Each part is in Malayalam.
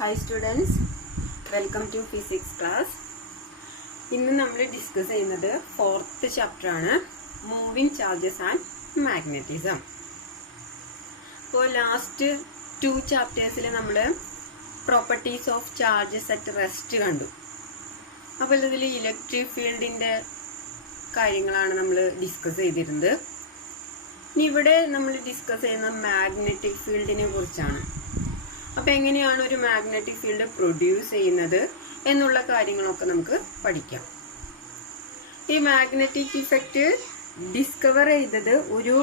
Hi students, welcome to physics class. ഇന്ന് നമ്മൾ ഡിസ്കസ് ചെയ്യുന്നത് ഫോർത്ത് ചാപ്റ്റർ ആണ്, മൂവിങ് ചാർജസ് ആൻഡ് മാഗ്നറ്റിസം. അപ്പോൾ ലാസ്റ്റ് 2 ചാപ്റ്റേഴ്സിൽ നമ്മൾ properties of charges at rest കണ്ടു. അപ്പോൾ ഇതിൽ ഇലക്ട്രിക് ഫീൽഡിന്റെ കാര്യങ്ങളാണ് നമ്മൾ ഡിസ്കസ് ചെയ്തിരുന്നത്. ഇനി ഇവിടെ നമ്മൾ ഡിസ്കസ് ചെയ്യുന്ന മാഗ്നറ്റിക് ഫീൽഡിനെ കുറിച്ചാണ്. അപ്പൊ എങ്ങനെയാണ് ഒരു മാഗ്നറ്റിക് ഫീൽഡ് പ്രൊഡ്യൂസ് ചെയ്യുന്നത് എന്നുള്ള കാര്യങ്ങളൊക്കെ നമുക്ക് പഠിക്കാം. ഈ മാഗ്നറ്റിക് ഇഫക്റ്റ് ഡിസ്കവർ ചെയ്തത് ഒരു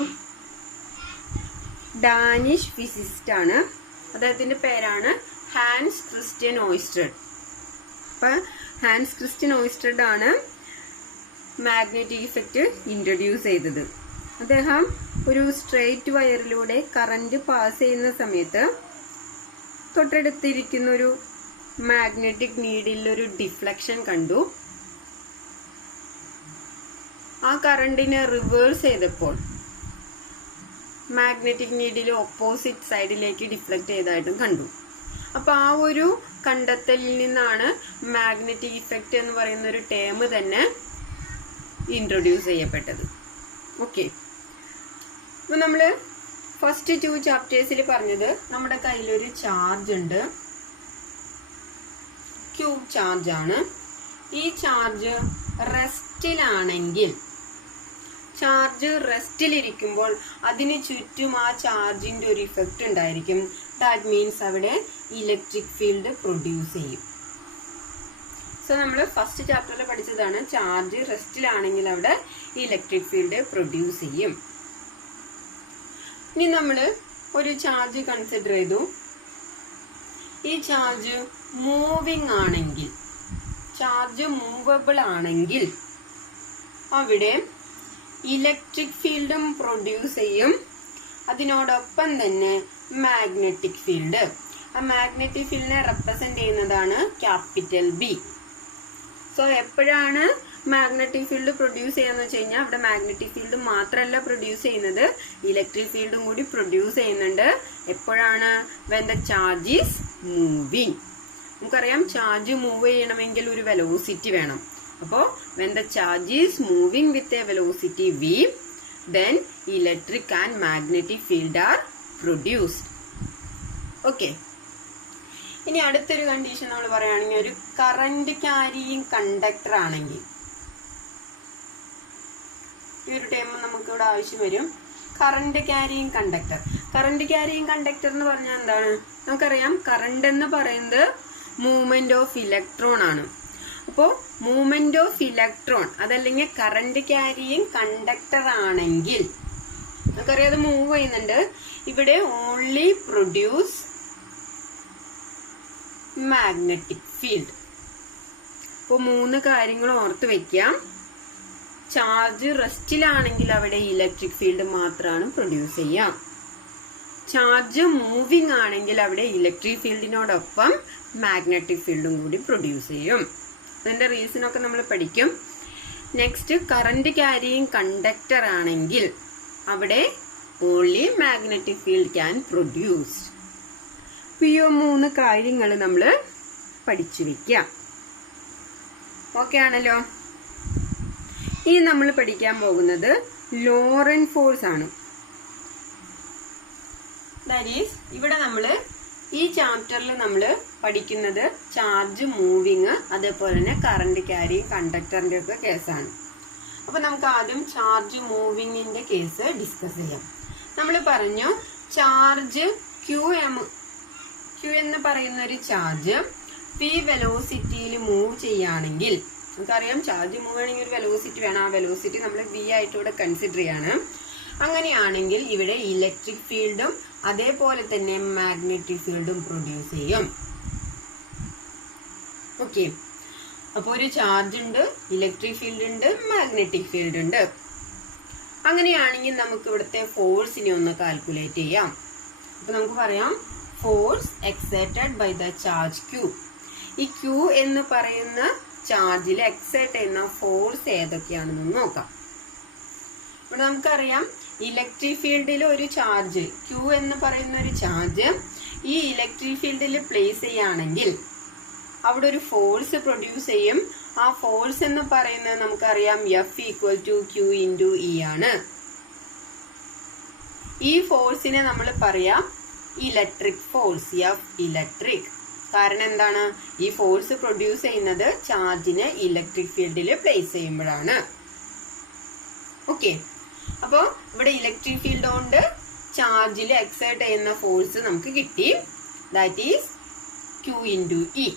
ഡാനിഷ് ഫിസിസ്റ്റ് ആണ്. അദ്ദേഹത്തിന്റെ പേരാണ് ഹാൻസ് ക്രിസ്റ്റ്യൻ ഓയിസ്റ്റഡ്. അപ്പൊ ഹാൻസ് ക്രിസ്റ്റ്യൻ ഓയിസ്റ്റഡ് ആണ് മാഗ്നറ്റിക് ഇഫക്റ്റ് ഇൻട്രൊഡ്യൂസ് ചെയ്തത്. അദ്ദേഹം ഒരു സ്ട്രെയിറ്റ് വയറിലൂടെ കറന്റ് പാസ് ചെയ്യുന്ന സമയത്ത് തൊട്ടടുത്തിരിക്കുന്ന ഒരു മാഗ്നറ്റിക് നീഡിൽ ഒരു ഡിഫ്ലക്ഷൻ കണ്ടു. ആ കറണ്ടിനെ റിവേഴ്സ് ചെയ്തപ്പോൾ മാഗ്നറ്റിക് നീഡിൽ ഓപ്പോസിറ്റ് സൈഡിലേക്ക് ഡിഫ്ലക്ട് ചെയ്തതായിട്ടും കണ്ടു. അപ്പൊ ആ ഒരു കണ്ടെത്തലിൽ നിന്നാണ് മാഗ്നറ്റിക് ഇഫക്റ്റ് എന്ന് പറയുന്ന ഒരു ടേം തന്നെ ഇൻട്രൊഡ്യൂസ് ചെയ്യപ്പെട്ടത്. ഓക്കെ, അപ്പൊ നമ്മള് ഫസ്റ്റ് 2 ചാപ്റ്റേഴ്സിൽ പറഞ്ഞത് നമ്മുടെ കയ്യിലൊരു ചാർജ് ഉണ്ട്, ക്യൂബ് ചാർജ് ആണ്. ഈ ചാർജ് റെസ്റ്റിലാണെങ്കിൽ, ചാർജ് റെസ്റ്റിലിരിക്കുമ്പോൾ അതിന് ചുറ്റും ആ ചാർജിന്റെ ഒരു ഇഫക്റ്റ് ഉണ്ടായിരിക്കും. ദാറ്റ് മീൻസ് അവിടെ ഇലക്ട്രിക് ഫീൽഡ് പ്രൊഡ്യൂസ് ചെയ്യും. സോ നമ്മൾ ഫസ്റ്റ് ചാപ്റ്ററിൽ പഠിച്ചതാണ് ചാർജ് റെസ്റ്റിലാണെങ്കിൽ അവിടെ ഇലക്ട്രിക് ഫീൽഡ് പ്രൊഡ്യൂസ് ചെയ്യും. ഇനി നമ്മൾ ഒരു ചാർജ് കൺസിഡർ ചെയ്തു. ഈ ചാർജ് മൂവിങ് ആണെങ്കിൽ, ചാർജ് മൂവബിൾ ആണെങ്കിൽ അവിടെ ഇലക്ട്രിക് ഫീൽഡും പ്രൊഡ്യൂസ് ചെയ്യും, അതിനോടൊപ്പം തന്നെ മാഗ്നറ്റിക് ഫീൽഡ്. ആ മാഗ്നറ്റിക് ഫീൽഡിനെ റെപ്രസെന്റ് ചെയ്യുന്നതാണ് ക്യാപിറ്റൽ ബി. സോ എപ്പോഴാണ് മാഗ്നറ്റിക് ഫീൽഡ് പ്രൊഡ്യൂസ് ചെയ്യാന്ന് വെച്ച് കഴിഞ്ഞാൽ അവിടെ മാഗ്നറ്റിക് ഫീൽഡ് മാത്രമല്ല പ്രൊഡ്യൂസ് ചെയ്യുന്നത്, ഇലക്ട്രിക് ഫീൽഡും കൂടി പ്രൊഡ്യൂസ് ചെയ്യുന്നുണ്ട്. എപ്പോഴാണ്? When the charge is moving. നമുക്കറിയാം ചാർജ് മൂവ് ചെയ്യണമെങ്കിൽ ഒരു വെലോസിറ്റി വേണം. അപ്പോ when the charge is moving with a velocity v, then electric and magnetic field are produced. Okay, ഇനി അടുത്തൊരു കണ്ടീഷൻ നമ്മൾ പറയുകയാണെങ്കിൽ ഒരു കറന്റ് ക്യാരിയിങ് കണ്ടക്ടർ ആണെങ്കിൽ, ഈ ഒരു ടൈം നമുക്ക് ഇവിടെ ആവശ്യം വരും. Current carrying conductor. Current carrying conductor എന്ന് പറഞ്ഞാൽ എന്താണ്? നമുക്കറിയാം കറന്റ് എന്ന് പറയുന്നത് മൂവ്മെന്റ് ഓഫ് ഇലക്ട്രോൺ ആണ്. അപ്പോ മൂവ്മെന്റ് ഓഫ് ഇലക്ട്രോൺ അതല്ലെങ്കിൽ കറന്റ് ക്യാരിയിങ് കണ്ടക്ടർ ആണെങ്കിൽ നമുക്കറിയാം അത് മൂവ് ചെയ്യുന്നുണ്ട്. ഇവിടെ ഓൺലി പ്രൊഡ്യൂസ് മാഗ്നറ്റിക് ഫീൽഡ്. അപ്പൊ 3 കാര്യങ്ങൾ ഓർത്ത് വെക്കാം. ചാർജ് റെസ്റ്റിലാണെങ്കിൽ അവിടെ ഇലക്ട്രിക് ഫീൽഡ് മാത്രമാണ് പ്രൊഡ്യൂസ് ചെയ്യാം. ചാർജ് മൂവിങ് ആണെങ്കിൽ അവിടെ ഇലക്ട്രിക് ഫീൽഡിനോടൊപ്പം മാഗ്നറ്റിക് ഫീൽഡും കൂടി പ്രൊഡ്യൂസ് ചെയ്യും. അതിന്റെ റീസൺ ഒക്കെ നമ്മൾ പഠിക്കും. നെക്സ്റ്റ്, കറന്റ് ക്യാരിയിങ് കണ്ടക്ടർ ആണെങ്കിൽ അവിടെ only magnetic field can produce. ഈ 3 കാര്യങ്ങൾ നമ്മൾ പഠിച്ചു വെക്കാം. ഓക്കെ ആണല്ലോ. ഇനി നമ്മൾ പഠിക്കാൻ പോകുന്നത് ലോറൻ ഫോഴ്സ് ആണ്. ദാറ്റ് ഈസ്, ഇവിടെ നമ്മൾ ഈ ചാപ്റ്ററിൽ നമ്മൾ പഠിക്കുന്നത് ചാർജ് മൂവിങ് അതേപോലെ തന്നെ കറന്റ് ക്യാരിയിങ് കണ്ടക്ടറിന്റെ ഒക്കെ കേസാണ്. അപ്പൊ നമുക്ക് ആദ്യം ചാർജ് മൂവിങ്ങിന്റെ കേസ് ഡിസ്കസ് ചെയ്യാം. നമ്മൾ പറഞ്ഞു ചാർജ് ക്യൂ എന്ന് പറയുന്ന ഒരു ചാർജ് v വെലോസിറ്റിയിൽ മൂവ് ചെയ്യുകയാണെങ്കിൽ, നമുക്കറിയാം ചാർജ് മൂവ് ആണെങ്കിൽ ഒരു വെലോസിറ്റി വേണം. ആ വെലോസിറ്റി നമ്മൾ v ആയിട്ട് ഇവിടെ കൺസിഡർ ചെയ്യാണ്. അങ്ങനെയാണെങ്കിൽ ഇവിടെ ഇലക്ട്രിക് ഫീൽഡും അതേപോലെ തന്നെ മാഗ്നറ്റിക് ഫീൽഡും പ്രൊഡ്യൂസ് ചെയ്യും. ഓക്കെ, അപ്പൊ ഒരു ചാർജ് ഉണ്ട്, ഇലക്ട്രിക് ഫീൽഡ് ഉണ്ട്, മാഗ്നറ്റിക് ഫീൽഡ് ഉണ്ട്. അങ്ങനെയാണെങ്കിൽ നമുക്ക് ഇവിടുത്തെ ഫോഴ്സിനെ ഒന്ന് കാൽക്കുലേറ്റ് ചെയ്യാം. അപ്പൊ നമുക്ക് പറയാം force exerted by the charge Q. ഈ Q എന്ന് പറയുന്ന ചാർജിൽ എക്സേർട്ട് ചെയ്യുന്ന ഫോഴ്സ് ഏതൊക്കെയാണെന്ന് നോക്കാം. ഇവിടെ നമുക്കറിയാം ഇലക്ട്രിക് ഫീൽഡിൽ ഒരു ചാർജ് Q എന്ന് പറയുന്ന ഒരു ചാർജ് ഈ ഇലക്ട്രിക് ഫീൽഡിൽ പ്ലേസ് ചെയ്യുകയാണെങ്കിൽ അവിടെ ഒരു ഫോഴ്സ് പ്രൊഡ്യൂസ് ചെയ്യും. ആ ഫോഴ്സ് എന്ന് പറയുന്നത് നമുക്കറിയാം F equal to Q into E ആണ്. ഈ ഫോഴ്സിനെ നമ്മൾ പറയാം ഇലക്ട്രിക് ഫോഴ്സ്, F ഇലക്ട്രിക്. കാരണം എന്താണ്? ഈ ഫോഴ്സ് പ്രൊഡ്യൂസ് ചെയ്യുന്നത് ചാർജിനെ ഇലക്ട്രിക് ഫീൽഡിൽ പ്ലേസ് ചെയ്യുമ്പോഴാണ്. ഓക്കെ, അപ്പോ ഇവിടെ ഇലക്ട്രിക് ഫീൽഡ് കൊണ്ട് ചാർജിൽ എക്സേർട്ട് ചെയ്യുന്ന ഫോഴ്സ് നമുക്ക് കിട്ടി. That is Q into E.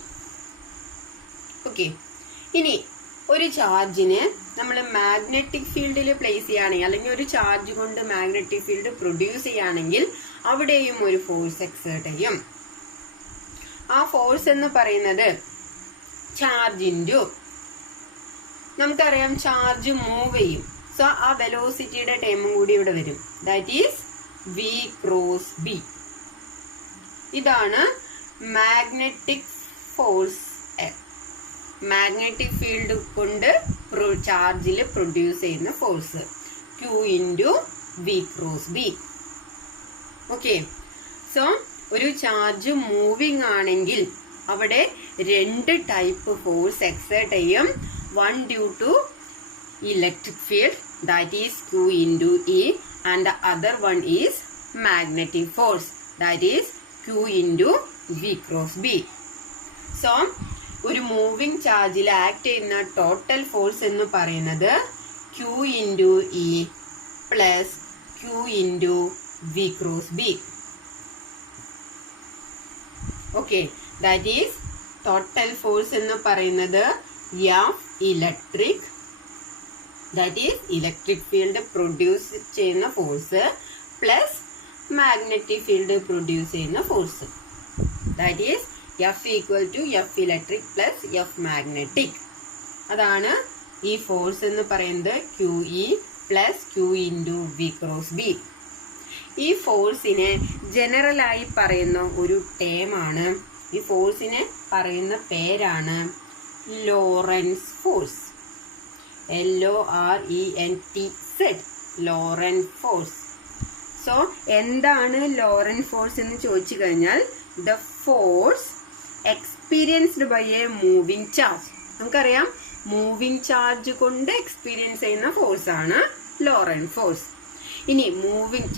Okay, ഇനി ഒരു ചാർജിന് നമ്മൾ മാഗ്നറ്റിക് ഫീൽഡിൽ പ്ലേസ് ചെയ്യുകയാണെങ്കിൽ, അല്ലെങ്കിൽ ഒരു ചാർജ് കൊണ്ട് മാഗ്നറ്റിക് ഫീൽഡ് പ്രൊഡ്യൂസ് ചെയ്യുകയാണെങ്കിൽ അവിടെയും ഒരു ഫോഴ്സ് എക്സേർട്ട് ചെയ്യും. ആ ഫോഴ്സ് എന്ന് പറയുന്നത് ചാർജ് ഇൻറ്റു, നമുക്കറിയാം ചാർജ് മൂവ് ചെയ്യും. സോ ആ വെലോസിറ്റിയുടെ ടേമും കൂടി ഇവിടെ വരും. That is V cross B. ഇതാണ് മാഗ്നറ്റിക് ഫോഴ്സ്, മാഗ്നറ്റിക് ഫീൽഡ് കൊണ്ട് ചാർജിൽ പ്രൊഡ്യൂസ് ചെയ്യുന്ന force Q into V cross B. Okay, so ഒരു ചാർജ് മൂവിങ് ആണെങ്കിൽ അവിടെ രണ്ട് ടൈപ്പ് ഫോഴ്സ് എക്സേർട്ട് ചെയ്യും. One due to electric field, that is Q into E, and the other one is magnetic force, that is Q into V cross B. So ഒരു മൂവിംഗ് ചാർജിൽ ആക്ട് ചെയ്യുന്ന ടോട്ടൽ ഫോഴ്സ് എന്ന് പറയുന്നത് Q into E plus Q into V cross B. Okay, that is total force എന്ന് പറയുന്നത് F electric, that is electric field produce ചെയ്യുന്ന force plus magnetic field produce ചെയ്യുന്ന force, that is F equal to F electric plus F magnetic. അതാണ് ഈ ഫോഴ്സ് എന്ന് പറയുന്നത് QE plus Q into V cross B. ഈ ഫോഴ്സിനെ ജനറലായി പറയുന്ന ഒരു ടേമാണ്, ഈ ഫോഴ്സിനെ പറയുന്ന പേരാണ് Lorentz force. LORENTZ, Lorentz force. So എന്താണ് ലോറൻസ് ഫോഴ്സ് എന്ന് ചോദിച്ചു കഴിഞ്ഞാൽ the force experienced by a moving charge. നമുക്കറിയാം മൂവിംഗ് ചാർജ് കൊണ്ട് എക്സ്പീരിയൻസ് ചെയ്യുന്ന ഫോഴ്സ് ആണ് ലോറൻസ് ഫോഴ്സ്. ഇനി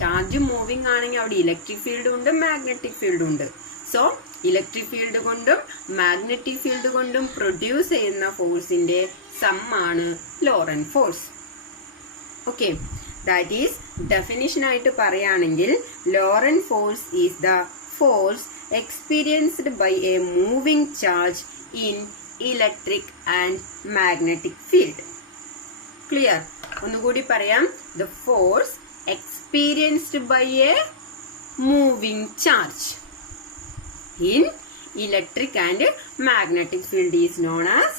ചാർജ് മൂവിംഗ് ആണെങ്കിൽ അവിടെ ഇലക്ട്രിക് ഫീൽഡും ഉണ്ട് മാഗ്നറ്റിക് ഫീൽഡും ഉണ്ട്. സോ ഇലക്ട്രിക് ഫീൽഡ് കൊണ്ടും മാഗ്നറ്റിക് ഫീൽഡ് കൊണ്ടും പ്രൊഡ്യൂസ് ചെയ്യുന്ന ഫോഴ്സിന്റെ സമ്മാണ് Lorentz force. Okay, that is definition ആയിട്ട് പറയുകയാണെങ്കിൽ Lorentz force is the force experienced by a moving charge in electric and magnetic field. Clear? ഒന്നുകൂടി പറയാം. The force experienced by a moving charge in electric and magnetic field is known as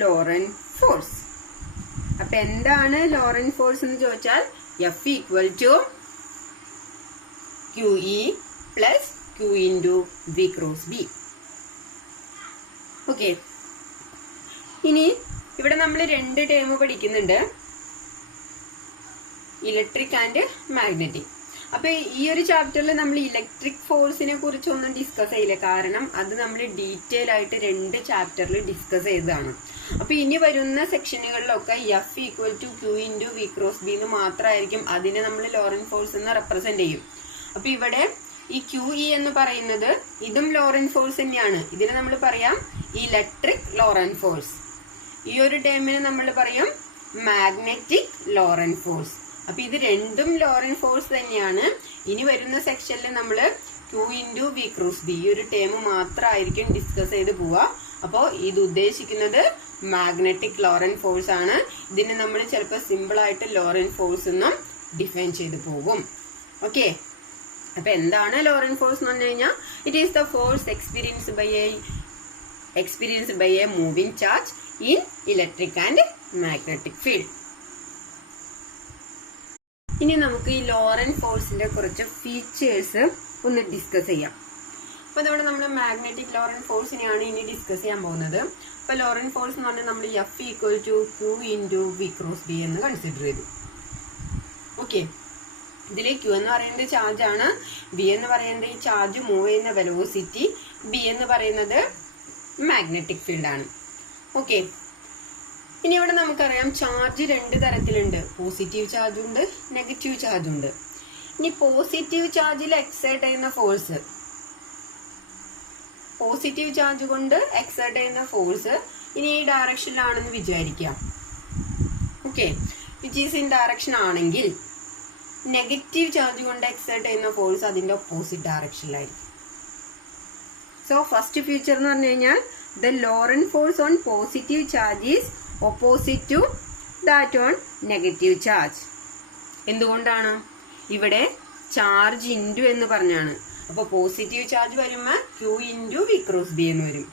Lorentz force. അപ്പൊ എന്താണ് ലോറൻസ് ഫോഴ്സ് എന്ന് ചോദിച്ചാൽ F equal to QE plus Q into V cross B. Okay, ഇനി ഇവിടെ നമ്മൾ രണ്ട് ടേം പഠിക്കുന്നുണ്ട്, ഇലക്ട്രിക് ആൻഡ് മാഗ്നറ്റിക്. അപ്പൊ ഈ ഒരു ചാപ്റ്ററിൽ നമ്മൾ ഇലക്ട്രിക് ഫോഴ്സിനെ കുറിച്ചൊന്നും ഡിസ്കസ് ചെയ്യില്ല, കാരണം അത് നമ്മൾ ഡീറ്റെയിൽ ആയിട്ട് രണ്ട് ചാപ്റ്ററിൽ ഡിസ്കസ് ചെയ്തതാണ്. അപ്പൊ ഇനി വരുന്ന സെക്ഷനുകളിലൊക്കെ F equal to Q into V cross B എന്ന് മാത്രമായിരിക്കും അതിനെ നമ്മൾ ലോറൻസ് ഫോഴ്സ് എന്ന് റെപ്രസെന്റ് ചെയ്യും. അപ്പൊ ഇവിടെ ഈ QE എന്ന് പറയുന്നത് ഇതും ലോറൻസ് ഫോഴ്സ് തന്നെയാണ്. ഇതിനെ നമ്മൾ പറയാം ഇലക്ട്രിക് ലോറൻസ് ഫോഴ്സ്. ഈ ഒരു ടേമിന് നമ്മൾ പറയും മാഗ്നറ്റിക് ലോറൻസ് ഫോഴ്സ്. അപ്പൊ ഇത് രണ്ടും ലോറൻസ് ഫോഴ്സ് തന്നെയാണ്. ഇനി വരുന്ന സെക്ഷനിൽ നമ്മൾ Q into V cross B ഈ ഒരു ടേം മാത്രമായിരിക്കും ഡിസ്കസ് ചെയ്ത് പോവുക. അപ്പോൾ ഇത് ഉദ്ദേശിക്കുന്നത് മാഗ്നറ്റിക് ലോറൻസ് ഫോഴ്സ് ആണ്. ഇതിനെ നമ്മൾ ചിലപ്പോൾ സിമ്പിൾ ആയിട്ട് ലോറൻസ് ഫോഴ്സ് എന്നും ഡിഫൈൻ ചെയ്ത് പോകും. ഓക്കെ, അപ്പൊ എന്താണ് ലോറൻസ് ഫോഴ്സ് എന്ന് പറഞ്ഞു കഴിഞ്ഞാൽ it is the force experienced by a moving charge in electric and magnetic field. ഇനി നമുക്ക് ഈ ലോറൻസ് ഫോഴ്സിന്റെ കുറച്ച് ഫീച്ചേഴ്സ് ഒന്ന് ഡിസ്കസ് ചെയ്യാം. അപ്പൊ ഇവിടെ നമ്മൾ മാഗ്നറ്റിക് ലോറൻസ് ഫോഴ്സിനെയാണ് ഇനി ഡിസ്കസ് ചെയ്യാൻ പോകുന്നത്. അപ്പൊ ലോറൻസ് ഫോഴ്സ് എന്ന് പറഞ്ഞാൽ നമ്മൾ F equal to Q into V cross B എന്ന് കൺസിഡർ ചെയ്തു. ഓക്കെ, ഇതിൽ Q എന്ന് പറയുന്നത് ചാർജ് ആണ്, V എന്ന് പറയുന്നത് ഈ ചാർജ് മൂവ് ചെയ്യുന്ന വെലോസിറ്റി, B എന്ന് പറയുന്നത് മാഗ്നറ്റിക് ഫീൽഡ് ആണ്. ഓക്കെ, ഇനി ഇവിടെ നമുക്കറിയാം ചാർജ് രണ്ട് തരത്തിലുണ്ട്, പോസിറ്റീവ് ചാർജ് ഉണ്ട്, നെഗറ്റീവ് ചാർജ് ഉണ്ട്. ഇനി പോസിറ്റീവ് ചാർജിൽ എക്സൈറ്റ് ചെയ്യുന്ന ഫോഴ്സ്, പോസിറ്റീവ് ചാർജ് കൊണ്ട് എക്സൈറ്റ് ചെയ്യുന്ന ഫോഴ്സ് ഇനി ഈ ഡയറക്ഷനിലാണെന്ന് വിചാരിക്കാം. Okay, which is in direction ആണെങ്കിൽ നെഗറ്റീവ് ചാർജ് കൊണ്ട് എക്സൈറ്റ് ചെയ്യുന്ന ഫോഴ്സ് അതിന്റെ ഓപ്പോസിറ്റ് ഡയറക്ഷനിലായിരിക്കും. സോ ഫസ്റ്റ് ഫീച്ചർ എന്ന് പറഞ്ഞു കഴിഞ്ഞാൽ the Lorentz force on positive charge is opposite to that on negative charge. എന്തുകൊണ്ടാണ്? ഇവിടെ ചാർജ് ഇൻറ്റു എന്ന് പറഞ്ഞാണ്. അപ്പോൾ പോസിറ്റീവ് ചാർജ് വരുമ്പോൾ Q into V cross B എന്ന് വരും.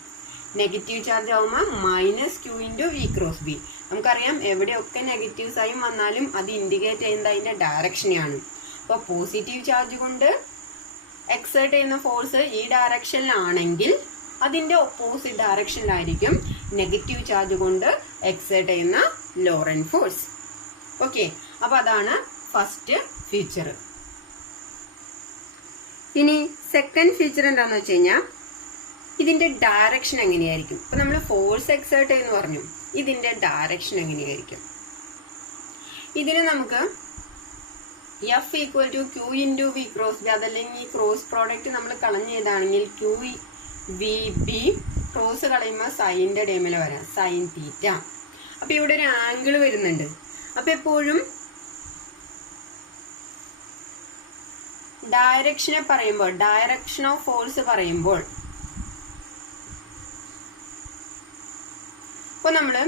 നെഗറ്റീവ് ചാർജ് ആവുമ്പോൾ minus Q into V cross B. നമുക്കറിയാം എവിടെയൊക്കെ നെഗറ്റീവ് സൈൻ വന്നാലും അത് ഇൻഡിക്കേറ്റ് ചെയ്യുന്നത് അതിന്റെ ഡയറക്ഷനെയാണ്. അപ്പോൾ പോസിറ്റീവ് ചാർജ് കൊണ്ട് എക്സേർട്ട് ചെയ്യുന്ന ഫോഴ്സ് ഈ ഡയറക്ഷനിലാണെങ്കിൽ അതിന്റെ ഓപ്പോസിറ്റ് ഡയറക്ഷനിലായിരിക്കും നെഗറ്റീവ് ചാർജ് കൊണ്ട് എക്സേർട്ട് ചെയ്യുന്ന ലോറന്റ് ഫോഴ്സ്. ഓക്കെ, അപ്പൊ അതാണ് ഫസ്റ്റ് ഫീച്ചർ. ഇനി സെക്കൻഡ് ഫീച്ചർ എന്താന്ന് വെച്ച് കഴിഞ്ഞാൽ ഇതിന്റെ ഡയറക്ഷൻ എങ്ങനെയായിരിക്കും. ഇപ്പൊ നമ്മൾ ഫോഴ്സ് എക്സേർട്ട് എന്ന് പറഞ്ഞു, ഇതിന്റെ ഡയറക്ഷൻ എങ്ങനെയായിരിക്കും? ഇതിന് നമുക്ക് F equal to Q into V cross B, അതല്ലെങ്കിൽ ഈ ക്രോസ് പ്രോഡക്റ്റ് നമ്മൾ കളഞ്ഞ് ചെയ്താണെങ്കിൽ Q V B ക്രോസ് കളയുമ്പോൾ സൈൻ്റെ ടേമിൽ വരാം, സൈൻ തീറ്റ. അപ്പൊ ഇവിടെ ഒരു ആംഗിൾ വരുന്നുണ്ട്. അപ്പൊ എപ്പോഴും ഡയറക്ഷനെ പറയുമ്പോൾ, ഡയറക്ഷൻ ഓഫ് ഫോഴ്സ് പറയുമ്പോൾ, ഇപ്പൊ നമ്മള്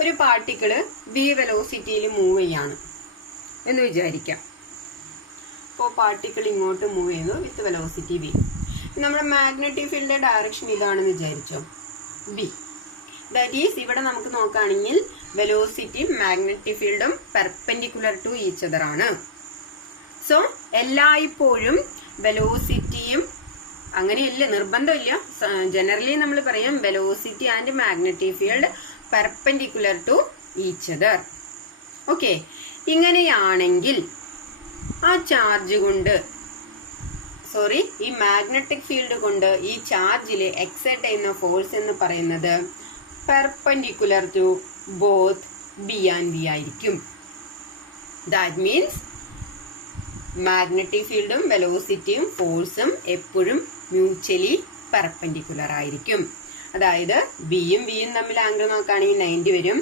ഒരു പാർട്ടിക്കിള് V വെലോസിറ്റിയിൽ മൂവ് ചെയ്യാണ് എന്ന് വിചാരിക്കാം. ഇപ്പോൾ പാർട്ടിക്കിൾ ഇങ്ങോട്ട് മൂവ് ചെയ്യുന്നു വിത്ത് വെലോസിറ്റി V. നമ്മുടെ മാഗ്നറ്റിക് ഫീൽഡിന്റെ ഡയറക്ഷൻ ഇതാണെന്ന് വിചാരിച്ചോ, B. ദാറ്റ് ഈസ് ഇവിടെ നമുക്ക് നോക്കുകയാണെങ്കിൽ വെലോസിറ്റിയും മാഗ്നറ്റിക് ഫീൽഡും പെർപെൻഡിക്കുലർ ടു ഈച്ച് അതർ ആണ്. സോ എല്ലായ്പ്പോഴും വെലോസിറ്റിയും അങ്ങനെയില്ല, നിർബന്ധമില്ല, ജനറലി നമ്മൾ പറയാം velocity and magnetic field perpendicular to each other. Okay, ഇങ്ങനെയാണെങ്കിൽ ആ ചാർജ് കൊണ്ട് ഈ മാഗ്നറ്റിക് ഫീൽഡ് കൊണ്ട് ഈ ചാർജിൽ എക്സൈറ്റ് ചെയ്യുന്ന ഫോഴ്സ് എന്ന് പറയുന്നത് perpendicular to both B and V ആയിരിക്കും. ദാറ്റ് മീൻസ് മാഗ്നറ്റിക് ഫീൽഡും വെലോസിറ്റിയും ഫോഴ്സും എപ്പോഴും മ്യൂച്വലി പെർപെൻഡിക്കുലർ ആയിരിക്കും. അതായത് ബിയും വിയും തമ്മിൽ ആംഗിൾ നോക്കുകയാണെങ്കിൽ 90 വരും,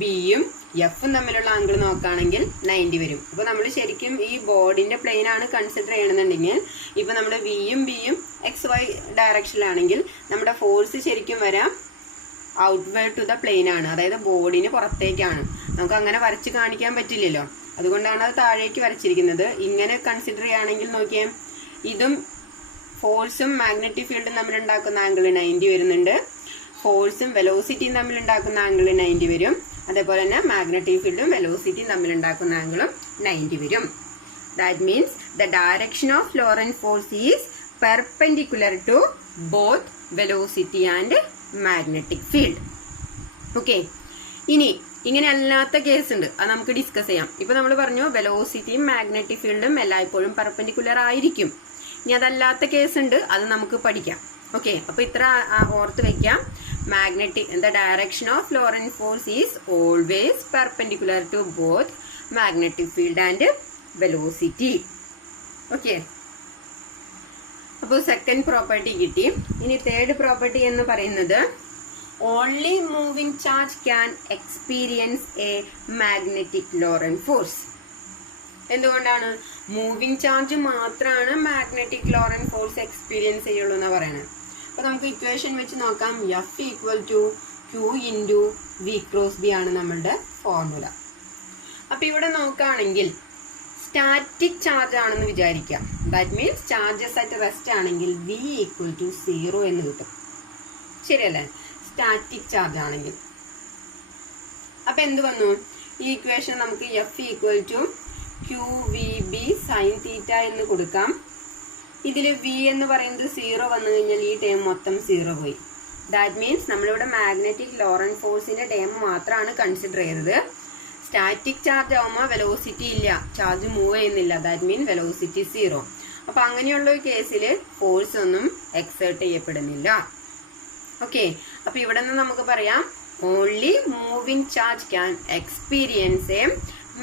ബിയും എഫും തമ്മിലുള്ള ആംഗിൾ നോക്കുകയാണെങ്കിൽ 90 വരും. അപ്പൊ നമ്മൾ ശരിക്കും ഈ ബോർഡിന്റെ പ്ലെയിൻ ആണ് കൺസിഡർ ചെയ്യണമെന്നുണ്ടെങ്കിൽ ഇപ്പൊ നമ്മുടെ വിയും ബിയും XY ഡയറക്ഷനിലാണെങ്കിൽ നമ്മുടെ ഫോഴ്സ് ശരിക്കും വരാം ഔട്ട്വേർഡ് ടു ദ പ്ലെയിൻ ആണ്, അതായത് ബോർഡിന് പുറത്തേക്കാണ്. നമുക്ക് അങ്ങനെ വരച്ച് കാണിക്കാൻ പറ്റില്ലല്ലോ, അതുകൊണ്ടാണ് അത് താഴേക്ക് വരച്ചിരിക്കുന്നത്. ഇങ്ങനെ കൺസിഡർ ചെയ്യുകയാണെങ്കിൽ നോക്കിയേ, ഇതും ഫോഴ്സും മാഗ്നറ്റിക് ഫീൽഡും തമ്മിലുണ്ടാക്കുന്ന ആംഗിൾ 90 വരുന്നുണ്ട്, ഫോഴ്സും വെലോസിറ്റിയും തമ്മിലുണ്ടാക്കുന്ന ആംഗിൾ 90 വരും, അതേപോലെ തന്നെ മാഗ്നറ്റിക് ഫീൽഡും വെലോസിറ്റിയും തമ്മിലുണ്ടാക്കുന്ന ആംഗിളും 90 വരും. That means the direction of Lorentz force is perpendicular to both velocity and magnetic field. Okay, ഇനി ഇങ്ങനെ അല്ലാത്ത കേസ് ഉണ്ട്, അത് നമുക്ക് ഡിസ്കസ് ചെയ്യാം. ഇപ്പൊ നമ്മൾ പറഞ്ഞു വെലോസിറ്റിയും മാഗ്നറ്റിക് ഫീൽഡും എല്ലായ്പ്പോഴും പെർപെൻഡിക്കുലർ ആയിരിക്കും. ഇനി അതല്ലാത്ത കേസ് ഉണ്ട്, അത് നമുക്ക് പഠിക്കാം. ഓക്കെ, അപ്പൊ ഇത്ര ഓർത്ത് വെക്കാം. the direction of Lorentz force is always perpendicular to both magnetic field and velocity. Okay, അപ്പോൾ സെക്കൻഡ് പ്രോപ്പർട്ടി കിട്ടി. ഇനി തേർഡ് പ്രോപ്പർട്ടി എന്ന് പറയുന്നത് only moving charge can experience a magnetic Lorentz force. എന്തുകൊണ്ടാണ്? മൂവിംഗ് ചാർജ് മാത്രമാണ് മാഗ്നറ്റിക് ലോറന്റ് ഫോഴ്സ് എക്സ്പീരിയൻസ് ചെയ്യുള്ളൂ എന്ന് പറയുന്നത്. അപ്പൊ നമുക്ക് ഇക്വേഷൻ വെച്ച് നോക്കാം. F equal to Q into V cross B ആണ് നമ്മളുടെ ഫോർമുല. അപ്പൊ ഇവിടെ നോക്കുകയാണെങ്കിൽ സ്റ്റാറ്റിക് ചാർജ് ആണെന്ന് വിചാരിക്കാം. That means charges at rest ആണെങ്കിൽ V ഈക്വൽ ടു 0 എന്ന് കിട്ടും. ശരിയല്ലേ? സ്റ്റാറ്റിക് ചാർജ് ആണെങ്കിൽ. അപ്പൊ എന്ത് വന്നു? ഈ ഇക്വേഷൻ നമുക്ക് F equal to QVB sine theta എന്ന് കൊടുക്കാം. ഇതിൽ V എന്ന് പറയുന്നത് 0 വന്നു കഴിഞ്ഞാൽ ഈ ടേം മൊത്തം 0 പോയി. ദാറ്റ് മീൻസ് നമ്മളിവിടെ മാഗ്നറ്റിക് ലോറന്റ് ഫോഴ്സിന്റെ ടേം മാത്രമാണ് കൺസിഡർ ചെയ്തത്. സ്റ്റാറ്റിക് ചാർജ് ആവുമ്പോൾ വെലോസിറ്റി ഇല്ല, ചാർജ് മൂവ് ചെയ്യുന്നില്ല, ദാറ്റ് മീൻ വെലോസിറ്റി 0. അപ്പൊ അങ്ങനെയുള്ള ഒരു കേസിൽ ഫോഴ്സ് ഒന്നും എക്സേർട്ട് ചെയ്യപ്പെടുന്നില്ല. ഓക്കെ, അപ്പൊ ഇവിടെ നിന്ന് നമുക്ക് പറയാം only moving charge can experience a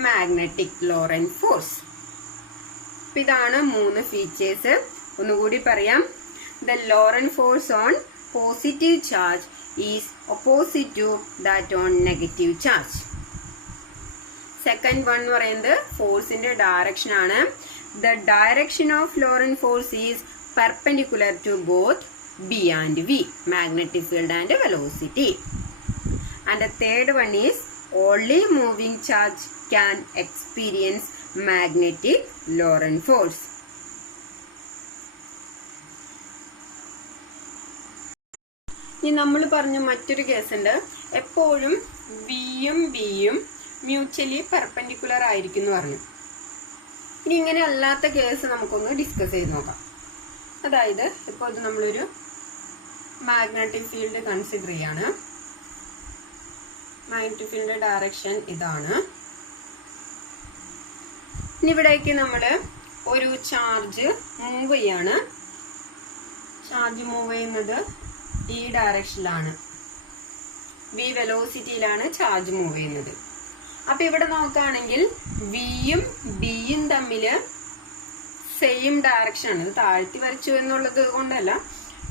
magnetic Lorentz force. ഇതാണ് 3 ഫീച്ചേഴ്സ്. ഒന്നുകൂടി പറയാം. The Lorentz force on positive charge is opposite to that on negative charge. Second one എന്ന് പറയുന്നത് ഫോഴ്സിന്റെ ഡയറക്ഷൻ ആണ്. The direction of Lorentz force is perpendicular to both B and V, magnetic field and velocity. And the third one is only moving charge can experience magnetic Lorentz force. ഇനി നമ്മൾ പറഞ്ഞ മറ്റൊരു കേസ് ഉണ്ട്. എപ്പോഴും വിയും ബിയും മ്യൂച്വലി പെർപെൻഡിക്കുലർ ആയിരിക്കും എന്ന് പറഞ്ഞു. ഇനി ഇങ്ങനെ അല്ലാത്ത കേസ് നമുക്കൊന്ന് ഡിസ്കസ് ചെയ്ത് നോക്കാം. അതായത് ഇപ്പോൾ ഇത് നമ്മളൊരു മാഗ്നറ്റിക് ഫീൽഡ് കൺസിഡർ ചെയ്യാണ്. മാഗ്നറ്റിക് ഫീൽഡിന്റെ ഡയറക്ഷൻ ഇതാണ്. ഇനി ഇവിടേക്ക് നമ്മൾ ഒരു ചാർജ് മൂവ് ചെയ്യാണ്. ചാർജ് മൂവ് ചെയ്യുന്നത് ഈ ഡയറക്ഷനിലാണ്, വി വെലോസിറ്റിയിലാണ് ചാർജ് മൂവ് ചെയ്യുന്നത്. അപ്പൊ ഇവിടെ നോക്കുകയാണെങ്കിൽ വിയും ബിയും തമ്മിൽ സെയിം ഡയറക്ഷൻ ആണ്. ഇത് താഴ്ത്തി വരച്ചു എന്നുള്ളത് കൊണ്ടല്ല,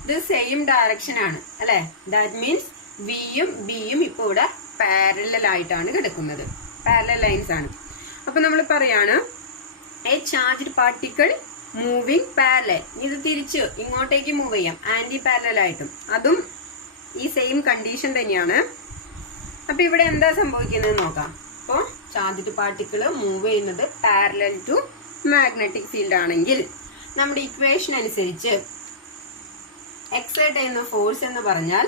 ഇത് സെയിം ഡയറക്ഷൻ ആണ് അല്ലെ. ദാറ്റ് മീൻസ് വിയും ബിയും ഇപ്പൊ ഇവിടെ പാരലൽ ആയിട്ടാണ് കിടക്കുന്നത്, പാരലൽ ലൈൻസ് ആണ്. അപ്പൊ നമ്മൾ പറയാണ് A charged particle moving parallel. ഇത് തിരിച്ച് ഇങ്ങോട്ടേക്ക് മൂവ് ചെയ്യാം, ആന്റി പാരലൽ ആയിട്ടും. അതും ഈ സെയിം കണ്ടീഷൻ തന്നെയാണ്. അപ്പൊ ഇവിടെ എന്താ സംഭവിക്കുന്നത് നോക്കാം. അപ്പോ ചാർജ്ഡ് പാർട്ടിക്കിൾ മൂവ് ചെയ്യുന്നത് പാരലൽ ടു മാഗ്നറ്റിക് ഫീൽഡ് ആണെങ്കിൽ നമ്മുടെ ഇക്വേഷൻ അനുസരിച്ച് എക്സേർട്ട് ചെയ്യുന്ന ഫോഴ്സ് എന്ന് പറഞ്ഞാൽ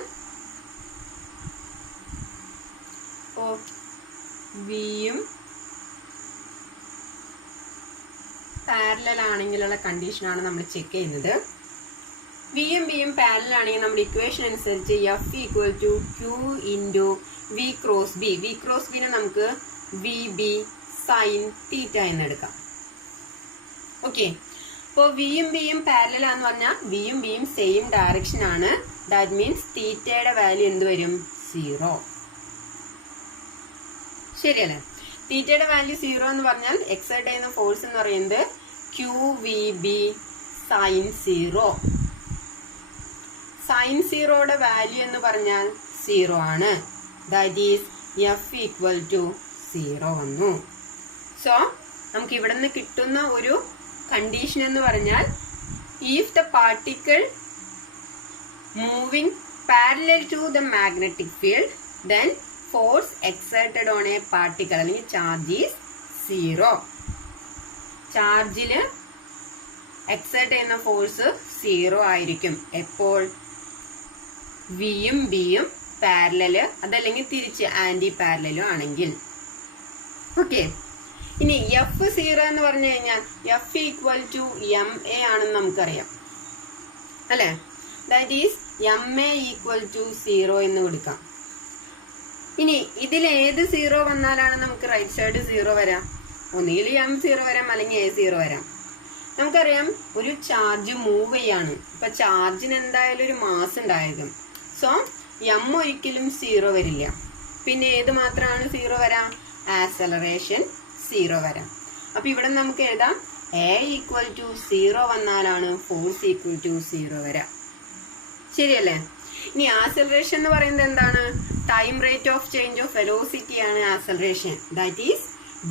വിയും പാരലൽ ആണെങ്കിലുള്ള കണ്ടീഷനാണ് നമ്മൾ ചെക്ക് ചെയ്യുന്നത്. വിയും ബിയും പാരലൽ ആണെങ്കിൽ നമ്മുടെ ഇക്വേഷൻ അനുസരിച്ച് F equal to Q into V cross B. V cross ബിനെ നമുക്ക് വി ബി സൈൻ തീറ്റ എന്നെടുക്കാം. ഓക്കെ, അപ്പോൾ വിയും ബിയും പാരലൽ ആന്ന് പറഞ്ഞാൽ വിയും ബിയും സെയിം ഡയറക്ഷൻ ആണ്. ദാറ്റ് മീൻസ് തീറ്റയുടെ വാല്യൂ എന്ത് വരും? 0. ശരിയല്ലേ? തീറ്റയുടെ വാല്യൂ 0 എന്ന് പറഞ്ഞാൽ എക്സേർട്ട് ചെയ്യുന്ന ഫോഴ്സ് എന്ന് പറയുന്നത് Q V B sine 0. Sine 0യുടെ വാല്യൂ എന്ന് പറഞ്ഞാൽ 0 ആണ്. That is F equal to 0 വന്നു. സോ നമുക്ക് ഇവിടെ നിന്ന് കിട്ടുന്ന ഒരു കണ്ടീഷൻ എന്ന് പറഞ്ഞാൽ if the particle moving parallel to the magnetic field then force exerted on a particle അല്ലെങ്കിൽ ചാർജ് ഈസ് 0. ചാർജില് എക്സേർട്ട് ചെയ്യുന്ന ഫോഴ്സ് 0 ആയിരിക്കും എപ്പോൾ വിയും ബിയും പാരലല് അതല്ലെങ്കിൽ തിരിച്ച് ആന്റി പാരലലും ആണെങ്കിൽ. ഓക്കെ, ഇനി എഫ് 0 എന്ന് പറഞ്ഞു കഴിഞ്ഞാൽ F equal to M A ആണെന്ന് നമുക്കറിയാം അല്ലെ. That is M A equal to 0 എന്ന് കൊടുക്കാം. ഇനി ഇതിൽ ഏത് 0 വന്നാലാണ് നമുക്ക് റൈറ്റ് സൈഡ് 0 വരാം? ഒന്നുകിൽ എം 0 വരാം അല്ലെങ്കിൽ എ 0 വരാം. നമുക്കറിയാം ഒരു ചാർജ് മൂവ് ചെയ്യാണ്. ഇപ്പൊ ചാർജിന് എന്തായാലും ഒരു മാസ് ഉണ്ടായിരിക്കും. സോ എം ഒരിക്കലും 0 വരില്ല. പിന്നെ ഏത് മാത്രമാണ് 0 വരാം? ആക്സലറേഷൻ 0 വരാം. അപ്പൊ ഇവിടെ നമുക്ക് എഴുതാം എ ഈക്വൽ ടു 0 വന്നാലാണ് ഫോഴ്സ് ഈക്വൽ ടു 0 വരാം. ശരിയല്ലേ? ഇനി ആക്സലറേഷൻ എന്ന് പറയുന്നത് എന്താണ്? Time rate of change of velocity ആണ് ആക്സലറേഷൻ. ദാറ്റ് ഈസ്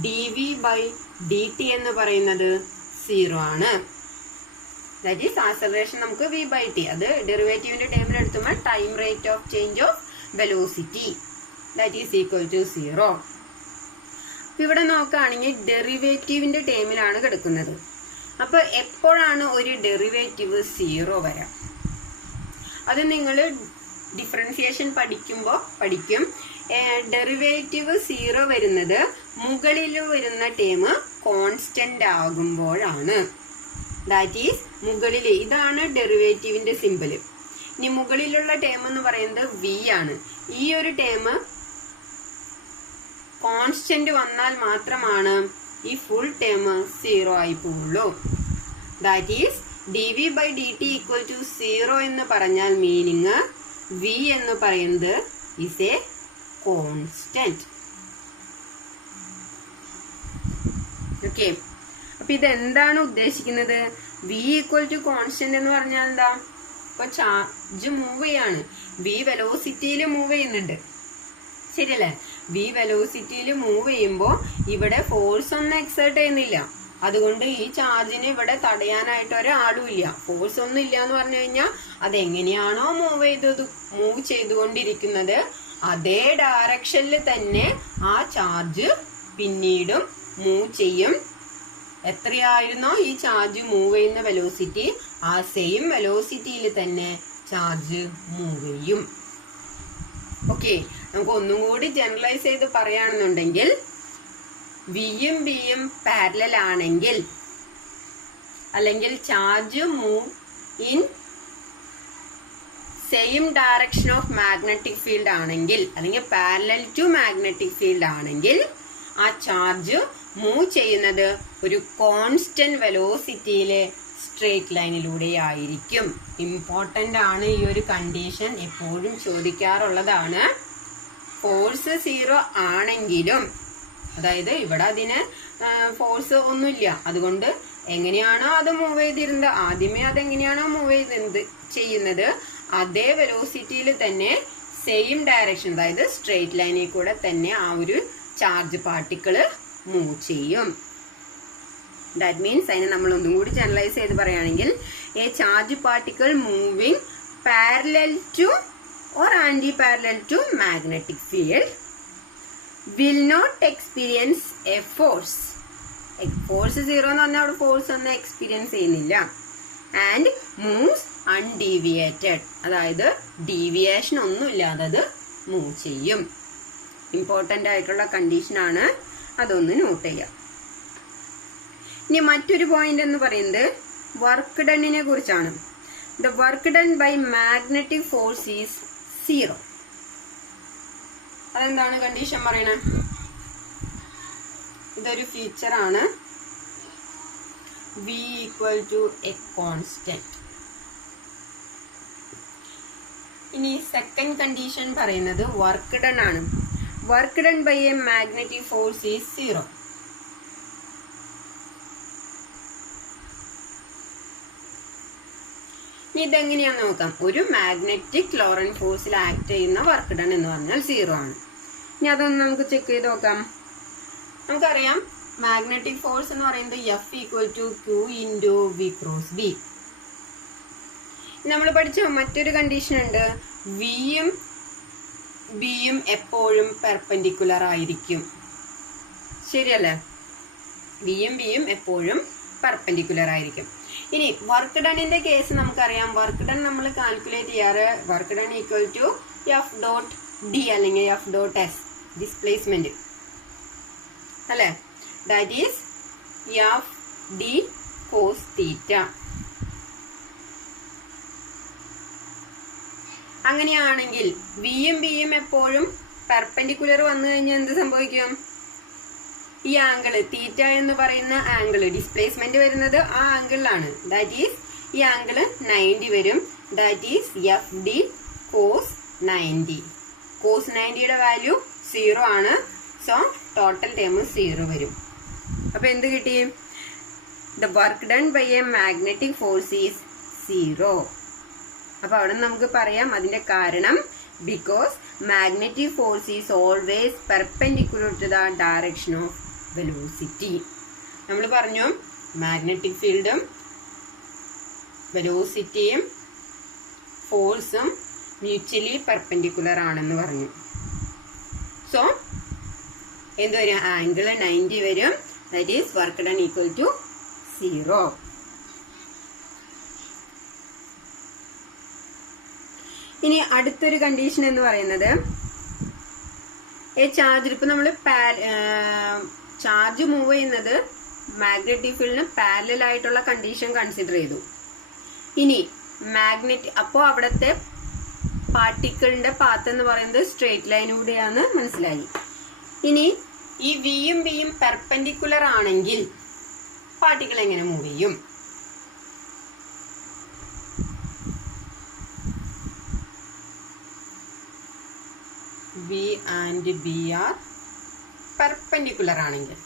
dv/dt എന്ന് പറയുന്നത് 0 ആണ്. ദാറ്റ് ഈസ് ആക്സലറേഷൻ നമുക്ക് v/t, അത് ഡെറിവേറ്റീവിന്റെ ടേമിൽ എടുത്തുമ്പോൾ time rate of change of velocity that is equal to 0. ഇവിടെ നോക്കുകയാണെങ്കിൽ ഡെറിവേറ്റീവിന്റെ ടേമിലാണ് കിടക്കുന്നത്. അപ്പൊ എപ്പോഴാണ് ഒരു ഡെറിവേറ്റീവ് 0 വരാം? അത് നിങ്ങൾ ഡിഫറൻസിയേഷൻ പഠിക്കുമ്പോൾ പഠിക്കും. ഡെറിവേറ്റീവ് 0 വരുന്നത് മുകളിൽ വരുന്ന ടേം കോൺസ്റ്റന്റ് ആകുമ്പോഴാണ്. ദാറ്റ് ഈസ് മുകളിൽ ഇതാണ് ഡെറിവേറ്റീവിന്റെ സിമ്പിള്. ഇനി മുകളിലുള്ള ടേം എന്ന് പറയുന്നത് v ആണ്. ഈ ഒരു ടേം കോൺസ്റ്റന്റ് വന്നാൽ മാത്രമാണ് ഈ ഫുൾ ടേം 0 ആയി പോവുള്ളൂ. That is dv/dt equal to 0 എന്ന് പറഞ്ഞാൽ മീനിങ് v എന്ന് പറയുന്നത് ഈസ് എ കോൺസ്റ്റന്റ്. ഓക്കെ, അപ്പൊ ഇതെന്താണ് ഉദ്ദേശിക്കുന്നത്? v ഈക്വൽ ടു കോൺസ്റ്റന്റ് എന്ന് പറഞ്ഞാൽ എന്താ? ഇപ്പൊ ചാർജ് മൂവ് ചെയ്യാണ്, v വെലോസിറ്റിയിൽ മൂവ് ചെയ്യുന്നുണ്ട്, ശരിയല്ലേ? v വെലോസിറ്റിയിൽ മൂവ് ചെയ്യുമ്പോൾ ഇവിടെ ഫോഴ്സ് ഒന്നും എക്സേർട്ട് ചെയ്യുന്നില്ല. അതുകൊണ്ട് ഈ ചാർജിന് ഇവിടെ തടയാനായിട്ട് ഒരാളും ഇല്ല. ഫോഴ്സ് ഒന്നും ഇല്ല എന്ന് പറഞ്ഞു കഴിഞ്ഞാൽ അതെങ്ങനെയാണോ മൂവ് ചെയ്തുകൊണ്ടിരിക്കുന്നത് അതേ ഡയറക്ഷനിൽ തന്നെ ആ ചാർജ് പിന്നീടും മൂവ് ചെയ്യും. എത്രയായിരുന്നോ ഈ ചാർജ് മൂവ് ചെയ്യുന്ന വെലോസിറ്റി, ആ സെയിം വെലോസിറ്റിയിൽ തന്നെ ചാർജ് മൂവ് ചെയ്യും. ഓക്കെ, നമുക്ക് ഒന്നും കൂടി ജനറലൈസ് ചെയ്ത് പറയുകയാണെന്നുണ്ടെങ്കിൽ വിയും ബിയും പാരലൽ ആണെങ്കിൽ, അല്ലെങ്കിൽ charge move in same direction of magnetic field ആണെങ്കിൽ, അല്ലെങ്കിൽ പാരലൽ ടു മാഗ്നറ്റിക് ഫീൽഡ് ആണെങ്കിൽ ആ ചാർജ് മൂവ് ചെയ്യുന്നത് ഒരു കോൺസ്റ്റന്റ് വെലോസിറ്റിയിലെ സ്ട്രേറ്റ് ലൈനിലൂടെ ആയിരിക്കും. ഇമ്പോർട്ടന്റ് ആണ് ഈ ഒരു കണ്ടീഷൻ, എപ്പോഴും ചോദിക്കാറുള്ളതാണ്. ഫോഴ്സ് 0 ആണെങ്കിലും, അതായത് ഇവിടെ അതിന് ഫോഴ്സ് ഒന്നുമില്ല, അതുകൊണ്ട് എങ്ങനെയാണോ അത് മൂവ് ചെയ്തിരുന്നത്, ആദ്യമേ അതെങ്ങനെയാണോ മൂവ് ചെയ്യുന്നത് അതേ വെലോസിറ്റിയിൽ തന്നെ സെയിം ഡയറക്ഷൻ, അതായത് സ്ട്രേറ്റ് ലൈനിൽ കൂടെ തന്നെ ആ ഒരു ചാർജ് പാർട്ടിക്കിള് മൂവ് ചെയ്യും. ദാറ്റ് മീൻസ് അതിനെ നമ്മൾ ഒന്നും കൂടി ജനറലൈസ് ചെയ്ത് പറയുകയാണെങ്കിൽ, a charge particle moving parallel to or anti-parallel to magnetic field will not experience a force. Force 0 എന്ന് പറഞ്ഞാൽ അവിടെ ഫോഴ്സ് ഒന്നും എക്സ്പീരിയൻസ് ചെയ്യുന്നില്ല. ആൻഡ് മൂവ്സ് അൺഡീവിയേറ്റഡ്, അതായത് ഡീവിയേഷൻ ഒന്നും ഇല്ലാതെ അത് മൂവ് ചെയ്യും. ഇമ്പോർട്ടന്റ് ആയിട്ടുള്ള കണ്ടീഷനാണ്, അതൊന്ന് നോട്ട് ചെയ്യാം. ഇനി മറ്റൊരു പോയിന്റ് എന്ന് പറയുന്നത് വർക്ക് ഡണ്ണിനെ കുറിച്ചാണ്. The work done by magnetic force is 0. അതെന്താണ് കണ്ടീഷൻ പറയണേ? ഇതൊരു ഫീച്ചർ ആണ്, v equal to a constant. ഇനി സെക്കൻഡ് കണ്ടീഷൻ പറയുന്നത് വർക്ക് ഡൺ ആണ്. Work done by a magnetic force is 0. ഇനി ഇതെങ്ങനെയാന്ന് നോക്കാം. ഒരു മാഗ്നറ്റിക് ലോറന്റ് ഫോഴ്സിൽ ആക്ട് ചെയ്യുന്ന വർക്ക് ഡൺ എന്ന് പറഞ്ഞാൽ 0 ആണ്. ഇനി അതൊന്ന് നമുക്ക് ചെക്ക് ചെയ്ത് നോക്കാം. നമുക്കറിയാം മാഗ്നറ്റിക് ഫോഴ്സ് എന്ന് പറയുന്നത് F equal to Q into V cross B. നമ്മൾ പഠിച്ച മറ്റൊരു കണ്ടീഷൻ ഉണ്ട്, വിയും ബിയും എപ്പോഴും പെർപെൻഡിക്കുലർ ആയിരിക്കും, ശരിയല്ലേ? വിയും ബിയും എപ്പോഴും പെർപെൻഡിക്കുലർ ആയിരിക്കും. ഇനി വർക്ക് ഡണ്ണിന്റെ കേസ് നമുക്കറിയാം. വർക്ക് ഡൺ നമ്മൾ കാൽക്കുലേറ്റ് ചെയ്യാറ് work done equal to F dot D അല്ലെങ്കിൽ എഫ് ഡോട്ട് എസ്, ഡിസ്പ്ലേസ്മെന്റ് അല്ലെ? That is F D cos theta. അങ്ങനെയാണെങ്കിൽ വിയും ബിയും എപ്പോഴും പെർപെൻഡിക്കുലർ വന്നു കഴിഞ്ഞാൽ എന്ത് സംഭവിക്കും? ഈ ആംഗിള് തീറ്റ എന്ന് പറയുന്ന ആംഗിള്, ഡിസ്പ്ലേസ്മെന്റ് വരുന്നത് ആ ആംഗിളിലാണ്. ദാറ്റ് ഈസ് ഈ ആംഗിള് 90 വരും. That is F D cos 90. Cos 90യുടെ വാല്യൂ 0 ആണ്. സോ ടോട്ടൽ ടേം 0 വരും. അപ്പൊ എന്ത് കിട്ടി? The work done by a magnetic force is 0. അപ്പൊ അവിടെ നമുക്ക് പറയാം അതിന്റെ കാരണം because magnetic force is always perpendicular to the direction of velocity. നമ്മൾ പറഞ്ഞു മാഗ്നറ്റിക് ഫീൽഡും വെലോസിറ്റിയും ഫോഴ്സും മ്യൂച്വലി പെർപെൻഡിക്കുലർ ആണെന്ന് പറഞ്ഞു. സോ എന്ത് വരും? ആംഗിൾ 90 വരും. That is work done equal to 0. ഇനി അടുത്തൊരു കണ്ടീഷൻ എന്ന് പറയുന്നത് ചാർജ്, ഇപ്പൊ നമ്മൾ ചാർജ് മൂവ് ചെയ്യുന്നത് മാഗ്നറ്റിക് ഫീൽഡിന് പാരലൽ ആയിട്ടുള്ള കണ്ടീഷൻ കൺസിഡർ ചെയ്തു. ഇനി അപ്പോ അവിടത്തെ പാർട്ടിക്കിളിന്റെ പാത്ത് എന്ന് പറയുന്നത് സ്ട്രേറ്റ് ലൈനിലൂടെയാണ് മനസ്സിലായി. ഇനി ഈ വിയും ബിയും പെർപെൻഡിക്കുലർ ആണെങ്കിൽ പാർട്ടിക്കിൾ എങ്ങനെ മൂവ് ചെയ്യും? V and B are perpendicular ആണെങ്കിൽ,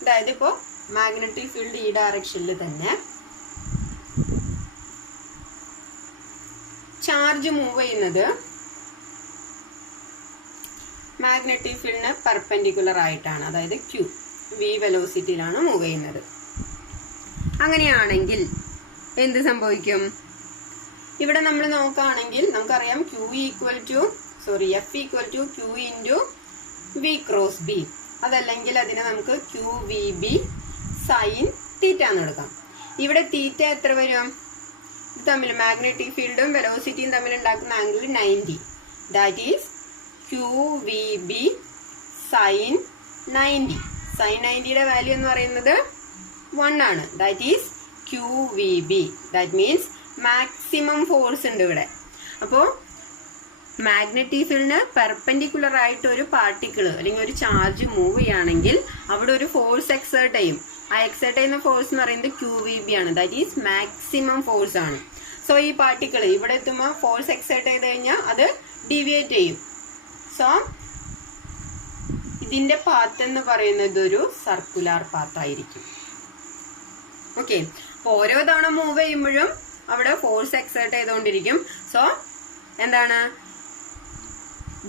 അതായത് ഇപ്പോ മാഗ്നറ്റിക് ഫീൽഡ് ഈ ഡയറക്ഷനിൽ തന്നെ ചാർജ് മൂവ് ചെയ്യുന്നത് മാഗ്നറ്റിക് ഫീൽഡിന് പെർപെൻഡിക്കുലർ ആയിട്ടാണ്, അതായത് ക്യൂ വി വെലോസിറ്റിയിലാണ് മൂവ് ചെയ്യുന്നത്. അങ്ങനെയാണെങ്കിൽ എന്ത് സംഭവിക്കും? ഇവിടെ നമ്മൾ നോക്കുകയാണെങ്കിൽ നമുക്കറിയാം F equal to Q into V cross B, അതല്ലെങ്കിൽ അതിനെ നമുക്ക് Q V B sine theta എന്ന് എടുക്കാം. ഇവിടെ തീറ്റ എത്ര വരും? ഇത് തമ്മിൽ മാഗ്നറ്റിക് ഫീൽഡും വെലോസിറ്റിയും തമ്മിൽ ഉണ്ടാക്കുന്ന angle 90, that is Q V B sine 90. Sine 90യുടെ വാല്യൂ എന്ന് പറയുന്നത് 1 ആണ്. That is Q V B. That means maximum force ഉണ്ട് ഇവിടെ. അപ്പോൾ മാഗ്നറ്റിക് ഫീൽഡിന് പെർപെൻഡിക്കുലർ ആയിട്ട് ഒരു പാർട്ടിക്കിൾ അല്ലെങ്കിൽ ഒരു ചാർജ് മൂവ് ചെയ്യുകയാണെങ്കിൽ അവിടെ ഒരു ഫോഴ്സ് എക്സേർട്ട് ചെയ്യും. ആ എക്സേർട്ട് ചെയ്യുന്ന ഫോഴ്സ് എന്ന് പറയുന്നത് ക്യൂ വി ബി ആണ്. ദാറ്റ് ഈസ് മാക്സിമം ഫോഴ്സ് ആണ്. സോ ഈ പാർട്ടിക്കിൾ ഇവിടെ എത്തുമ്പോൾ ഫോഴ്സ് എക്സേർട്ട് ചെയ്ത് കഴിഞ്ഞാൽ അത് ഡീവിയേറ്റ് ചെയ്യും. സോ ഇതിന്റെ പാത്ത് എന്ന് പറയുന്നത് ഒരു സർക്കുലർ പാത്ത് ആയിരിക്കും. ഓക്കെ, ഓരോ തവണ മൂവ് ചെയ്യുമ്പോഴും അവിടെ ഫോഴ്സ് എക്സേർട്ട് ചെയ്തുകൊണ്ടിരിക്കും. സോ എന്താണ്,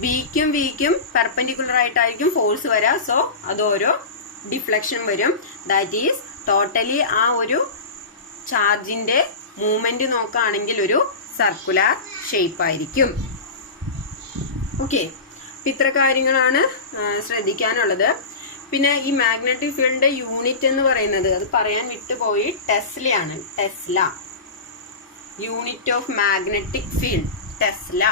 ബിക്കും വിക്കും പെർപെൻഡിക്കുലർ ആയിട്ടായിരിക്കും ഫോഴ്സ് വരിക. സോ അത് ഓരോ ഡിഫ്ലക്ഷൻ വരും. ദാറ്റ് ഈസ് ടോട്ടലി ആ ഒരു ചാർജിന്റെ മൂവ്മെന്റ് നോക്കുകയാണെങ്കിൽ ഒരു സർക്കുലർ ഷേപ്പ് ആയിരിക്കും. ഓക്കെ, ഇത്ര കാര്യങ്ങളാണ് ശ്രദ്ധിക്കാനുള്ളത്. പിന്നെ ഈ മാഗ്നറ്റിക് ഫീൽഡിന്റെ യൂണിറ്റ് എന്ന് പറയുന്നത്, അത് പറയാൻ വിട്ടുപോയി, ടെസ്ലയാണ്. Tesla, unit of magnetic field Tesla.